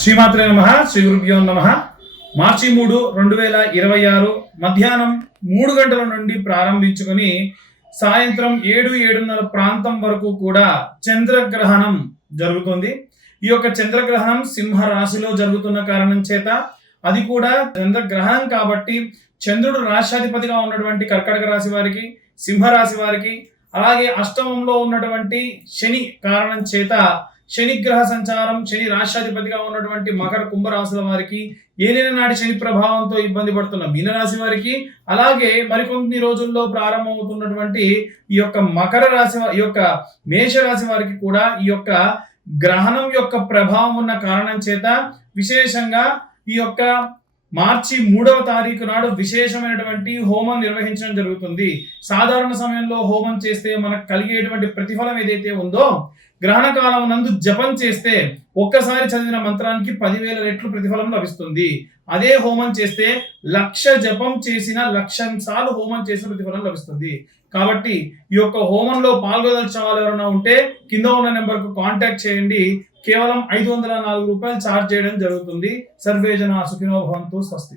శ్రీమాత్రే నమః. శ్రీ గురుభ్యో నమః. మార్చి 3, 2026 మధ్యాహ్నం 3 గంటల నుండి ప్రారంభించుకొని సాయంత్రం 7-7:30 ప్రాంతం వరకు కూడా చంద్రగ్రహణం జరుగుతుంది. ఈ యొక్క చంద్రగ్రహణం సింహ రాశిలో జరుగుతున్న కారణం చేత, అది కూడా చంద్రగ్రహణం కాబట్టి చంద్రుడు రాశ్యాధిపతిగా ఉన్నటువంటి కర్కాటక రాశి వారికి, సింహ రాశి వారికి, అలాగే అష్టమంలో ఉన్నటువంటి శని కారణం చేత శనిగ్రహ సంచారం, శని రాశ్యాధిపతిగా ఉన్నటువంటి మకర కుంభరాశుల వారికి, ఏలిన నాటి శని ప్రభావంతో ఇబ్బంది పడుతున్న మీనరాశి వారికి, అలాగే మరికొన్ని రోజుల్లో ప్రారంభమవుతున్నటువంటి ఈ యొక్క మకర రాశి, ఈ యొక్క మేషరాశి వారికి కూడా ఈ యొక్క గ్రహణం యొక్క ప్రభావం ఉన్న కారణం చేత విశేషంగా ఈ యొక్క మార్చి 3వ తారీఖు నాడు విశేషమైనటువంటి హోమం నిర్వహించడం జరుగుతుంది. సాధారణ సమయంలో హోమం చేస్తే మనకు కలిగేటువంటి ప్రతిఫలం ఏదైతే ఉందో, గ్రహణ కాలం నందు జపం చేస్తే ఒక్కసారి చదివిన మంత్రానికి 10,000 రెట్లు ప్రతిఫలం లభిస్తుంది. అదే హోమం చేస్తే 1,00,000 జపం చేసిన 1,00,000 సార్లు హోమం చేసిన ప్రతిఫలం లభిస్తుంది. కాబట్టి ఈ యొక్క హోమంలో పాల్గొదల్చిన వాళ్ళు ఎవరైనా ఉంటే కింద ఉన్న నెంబర్కు కాంటాక్ట్ చేయండి. కేవలం 504 రూపాయలు ఛార్జ్ చేయడం జరుగుతుంది. సర్వే జనా సుఖినో భవంతు. స్వస్తి.